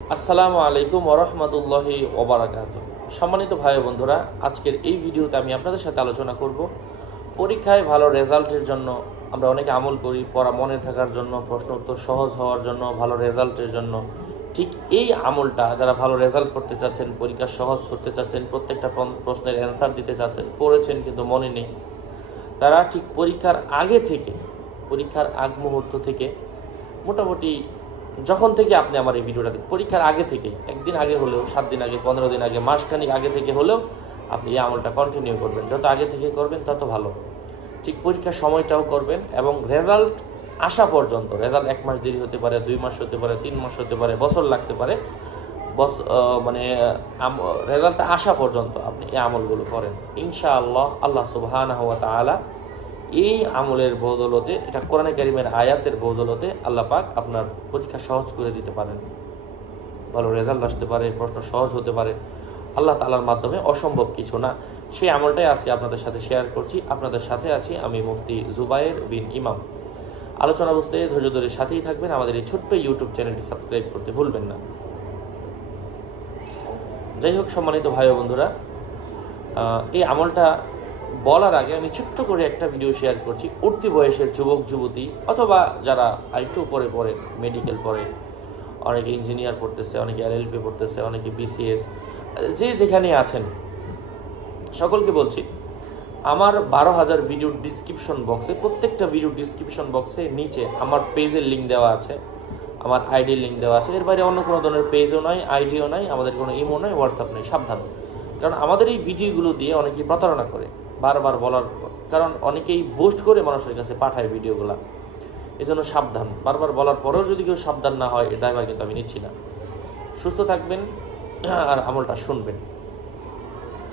আসসালামু আলাইকুম ওরহমতুল্লাহি ওবারাকাতুহু। সম্মানিত ভাই বন্ধুরা, আজকের এই ভিডিওতে আমি আপনাদের সাথে আলোচনা করব পরীক্ষায় ভালো রেজাল্টের জন্য আমরা অনেকে আমল করি, পড়া মনে থাকার জন্য, প্রশ্ন উত্তর সহজ হওয়ার জন্য, ভালো রেজাল্টের জন্য। ঠিক এই আমলটা যারা ভালো রেজাল্ট করতে চাচ্ছেন, পরীক্ষা সহজ করতে চাচ্ছেন, প্রত্যেকটা প্রশ্নের অ্যান্সার দিতে চাচ্ছেন, পড়েছেন কিন্তু মনে নেই, তারা ঠিক পরীক্ষার আগে থেকে, পরীক্ষার আগ মুহূর্ত থেকে মোটামুটি যখন থেকে আপনি আমার এই ভিডিওটা দেখেন, পরীক্ষার আগে থেকে, একদিন আগে হলেও, 7 দিন আগে, 15 দিন আগে, মাসখানিক আগে থেকে হলেও আপনি এই আমলটা কন্টিনিউ করবেন। যত আগে থেকে করবেন তত ভালো। ঠিক পরীক্ষার সময়টাও করবেন এবং রেজাল্ট আসা পর্যন্ত, রেজাল্ট 1 মাস দেরি হতে পারে, 2 মাস হতে পারে, 3 মাস হতে পারে, বছর লাগতে পারে, রেজাল্টটা আসা পর্যন্ত আপনি এই আমলগুলো করেন। ইনশাআল্লাহ আল্লাহ সুবহানাহু ওয়া তাআলা এই আমলের বদৌলতে, এটা কোরআনে কারিমের আয়াতের বদৌলতে আল্লাহ পাক আপনার পরীক্ষা সহজ করে দিতে পারেন। ভালো রেজাল্ট আসতে পারে, প্রশ্ন সহজ হতে পারে। আল্লাহ তাআলার মাধ্যমে অসম্ভব কিছু না। সেই আমলটাই আজকে আপনাদের সাথে শেয়ার করছি। আপনাদের সাথে আছি আমি মুফতি জুবায়ের বিন ইমাম। আলোচনা বুঝতে ধৈর্য ধরে সাথেই থাকবেন। আমাদের এই ছোট্ট ইউটিউব চ্যানেলটি সাবস্ক্রাইব করতে ভুলবেন না। যাই হোক, সম্মানিত ভাই ও বন্ধুরা, এই আমলটা বলার আগে আমি ছোট্ট করে একটা ভিডিও শেয়ার করছি। উঠতি বয়সের যুবক যুবতী অথবা যারা আইটু পড়ে মেডিকেল পড়ে, অনেকে ইঞ্জিনিয়ার পড়তেছে, অনেকে এলএলবি পড়তেছে, অনেকে বিসিএস, যে যেখানে আছেন সকলকে বলছি, আমার 12,000 ভিডিওর ডিসক্রিপশন বক্সে, প্রত্যেকটা ভিডিওর ডিসক্রিপশন বক্সে নিচে আমার পেজের লিঙ্ক দেওয়া আছে, আমার আইডির লিঙ্ক দেওয়া আছে। এর বাইরে অন্য কোনো ধরনের পেজও নয়, আইডিও নাই, আমাদের কোনো ইমো নয়, হোয়াটসঅ্যাপ নেই। সাবধান, কারণ আমাদের এই ভিডিওগুলো দিয়ে অনেকেই প্রতারণা করে। বারবার বলার কারণ অনেকেই বুস্ট করে মানুষের কাছে পাঠায় ভিডিওগুলো, এই জন্য সাবধান। বারবার বলার পরেও যদি কেউ সাবধান না হয়, এ ড্রাইভার কিন্তু আমি নিচ্ছি না। সুস্থ থাকবেন আর আমলটা শুনবেন।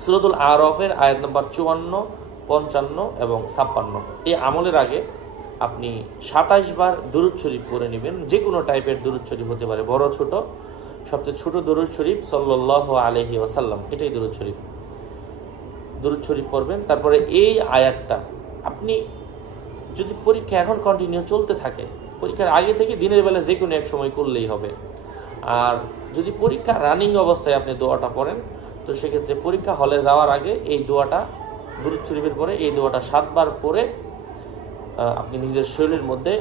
সূরাতুল আরাফের আয়াত নম্বর 54, 55 এবং 56। এই আমলের আগে আপনি 27 বার দুরূদ শরীফ পড়ে নেবেন। যে কোনো টাইপের দুরূদ শরীফ হতে পারে, বড় ছোট। সবচেয়ে ছোট দুরূদ শরীফ সাল্লাল্লাহু আলাইহি ওয়াসাল্লাম, এটাই দুরূদ শরীফ। দুরূদ শরীফ পড়বেন। তারপরে এই আয়াতটা আপনি যদি পরীক্ষা এখন কন্টিনিউ চলতে থাকে, পরীক্ষার আগে থেকে দিনের বেলা যে কোনো এক সময় করলেই হবে। আর যদি পরীক্ষা রানিং অবস্থায় আপনি দোয়াটা পড়েন, তো সেক্ষেত্রে পরীক্ষা হলে যাওয়ার আগে এই দোয়াটা, দুরূদ শরীফের পরে এই দোয়াটা 7 বার পড়ে আপনি নিজের শরীরের মধ্যে,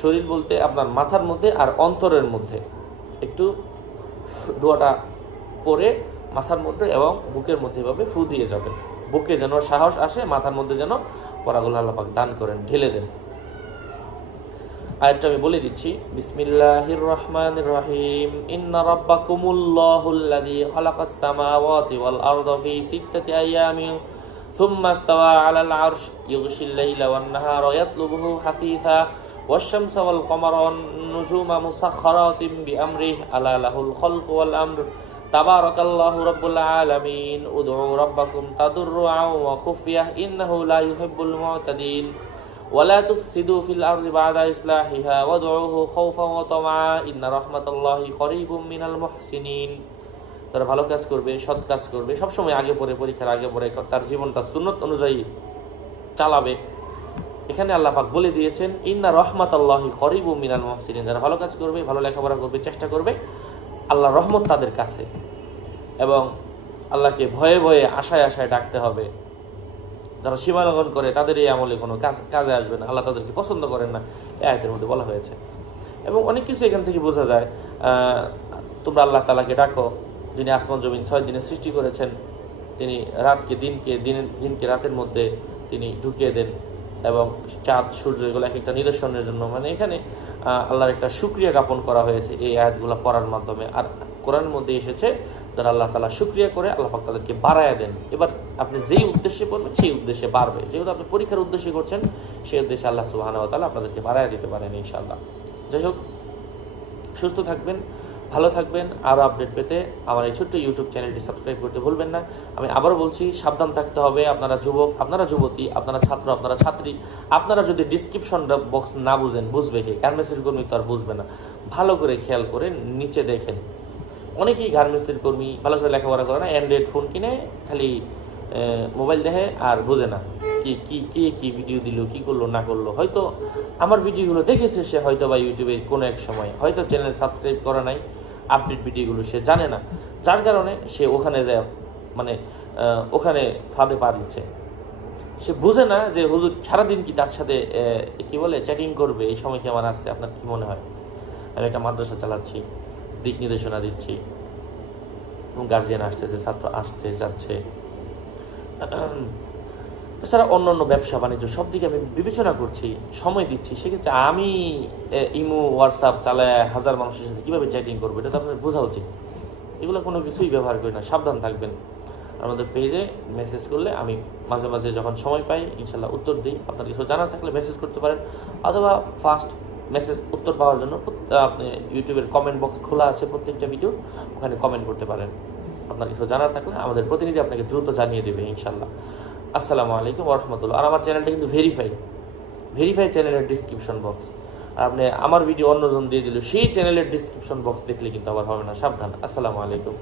শরীর বলতে আপনার মাথার মধ্যে আর অন্তরের মধ্যে একটু দোয়াটা পড়ে মাথার মধ্যে এবং বুকের মধ্যে এভাবে ফু দিয়ে যাবেন। বুকে যেন সাহস আসে, মাথার মধ্যে যেন পড়াগুলো আল্লাহ পাক দান করেন, ঢেলে দেন। আয়াতটা আমি বলে দিচ্ছি। বিসমিল্লাহির রহমানির রহিম। ইন্না রাব্বাকুমুল্লাহুল্লাযী খালাকাস সামাওয়াতি ওয়াল আরদা ফি 6 আইয়ামিন সুম্মা ইসতাওয়া আলাল আরশ ইউগশিল লাইলা ওয়ান নাহারা ইয়াতলুবুহু হাসীসা ওয়াশ-শামসা ওয়াল কমারা ওয়ান নুজুমা মুসাখখারাতিন বিআমরিহি আলা লাহুল খালকু ওয়াল আমর তাবারাকাল্লাহু রাব্বুল আলামিন উদউ রাব্বাকুম তাদাররুআন ওয়া খুফিয়াহ ইন্নাহু লা ইউহিব্বুল মু'তাদিন ওয়ালা তুফসিদু ফিল আরদি বা'দা ইসলাহিহা ওয়াদউহু খাওফান ওয়া তামআ ইন্না রাহমাতাল্লাহি করিবুম মিনাল মুহসিনিন। তারা ভালো কাজ করবে, সৎ কাজ করবে, সবসময় আগে পড়ে, পরীক্ষার আগে পড়ে তার জীবনটা সুন্নত অনুযায়ী চালাবে। এখানে আল্লাহ পাক বলে দিয়েছেন ইন্না রাহমাতাল্লাহি করিবুম মিনাল মুহসিনিন। যারা ভালো কাজ করবে, ভালো লেখাপড়া করবে, চেষ্টা করবে, আল্লাহর রহমত তাদের কাছে। এবং আল্লাহকে ভয়ে ভয়ে আশায় আশায় ডাকতে হবে। যারা সীমা লঙ্ঘন করে তাদের এই আমলে কোনো কাজে আসবে না, আল্লাহ তাদেরকে পছন্দ করেন না, এই আয়াতের মধ্যে বলা হয়েছে। এবং অনেক কিছু এখান থেকে বোঝা যায়। তোমরা আল্লাহ তাআলাকে ডাকো, যিনি আসমান জমিন 6 দিনে সৃষ্টি করেছেন। তিনি রাতকে দিনকে রাতের মধ্যে তিনি ঢুকিয়ে দেন, এবং চাঁদ সূর্য এগুলো এক একটা নিদর্শনের জন্য। মানে এখানে আল্লাহর একটা শুকরিয়া জ্ঞাপন করা হয়েছে এই আয়াতগুলো পড়ার মাধ্যমে। আর কোরআনের মধ্যে এসেছে যারা আল্লাহ তাআলা শুকরিয়া করে, আল্লাহ পাক তাদেরকে বাড়ায়া দেন। এবার আপনি যেই উদ্দেশ্যে পড়বেন সেই উদ্দেশ্যে বাড়বে। যেহেতু আপনি পরীক্ষার উদ্দেশ্যে করছেন, সেই উদ্দেশ্যে আল্লাহ সুবহানাহু ওয়া তাআলা আপনাদেরকে বাড়ায়া দিতে পারেন ইনশাআল্লাহ। যাই হোক, সুস্থ থাকবেন, ভালো থাকবেন। আরও আপডেট পেতে আমার এই ছোট্ট ইউটিউব চ্যানেলটি সাবস্ক্রাইব করতে ভুলবেন না। আমি আবারও বলছি, সাবধান থাকতে হবে। আপনারা যুবক, আপনারা যুবতী, আপনারা ছাত্র, আপনারা ছাত্রী, আপনারা যদি ডিসক্রিপশন বক্স না বুঝেন, বুঝবে কি? গার্মেন্টসের কর্মী তো আর বুঝবে না। ভালো করে খেয়াল করে নিচে দেখেন। অনেকেই গার্মেন্টসের কর্মী ভালো করে লেখাপড়া করে না, অ্যান্ড্রয়েড ফোন কিনে খালি মোবাইল দেখে আর বোঝে না কি ভিডিও দিল, কি করলো না করলো। হয়তো আমার ভিডিওগুলো দেখেছে সে, হয়তো বা ইউটিউবে কোনো এক সময়, হয়তো চ্যানেল সাবস্ক্রাইব করা নাই, আপডেট ভিডিওগুলো সে জানে না, যার কারণে সে ওখানে যায় মানে ওখানে ফাঁদে পা দিচ্ছে। সে বুঝে না যে হুজুর সারাদিন কি তার সাথে কি বলে চ্যাটিং করবে, এই সময় কি আমার আছে? আপনার কি মনে হয়? আমি একটা মাদ্রাসা চালাচ্ছি, দিক নির্দেশনা দিচ্ছি, এবং গার্জিয়ান আসতেছে, ছাত্র আসছে যাচ্ছে, তাছাড়া অন্য অন্য ব্যবসা বাণিজ্য সব দিকে আমি বিবেচনা করছি, সময় দিচ্ছি। সেক্ষেত্রে আমি ইমো হোয়াটসঅ্যাপ চালায় হাজার মানুষের সাথে কীভাবে চ্যাটিং করবো, এটা তো আপনার বোঝা উচিত। এগুলো কোনো কিছুই ব্যবহার করি না, সাবধান থাকবেন। আমাদের পেজে মেসেজ করলে আমি মাঝে মাঝে যখন সময় পাই ইনশাল্লাহ উত্তর দিই। আপনার কিছু জানার থাকলে মেসেজ করতে পারেন, অথবা ফার্স্ট মেসেজ উত্তর পাওয়ার জন্য আপনি ইউটিউবের কমেন্ট বক্স খোলা আছে প্রত্যেকটা ভিডিও, ওখানে কমেন্ট করতে পারেন। আপনার কিছু জানার থাকলে আমাদের প্রতিনিধি আপনাকে দ্রুত জানিয়ে দেবে ইনশাল্লাহ। আসসালামু আলাইকুম ওয়া রাহমাতুল্লাহ। আর আমার চ্যানেলটা কিন্তু ভেরিফাই চ্যানেলের ডিসক্রিপশন বক্স। আপনি আমার ভিডিও অন্যজন দিয়ে দিল, সেই চ্যানেলের ডিসক্রিপশন বক্স দেখলে কিন্তু আবার হবে না, সাবধান। আসসালামু আলাইকুম।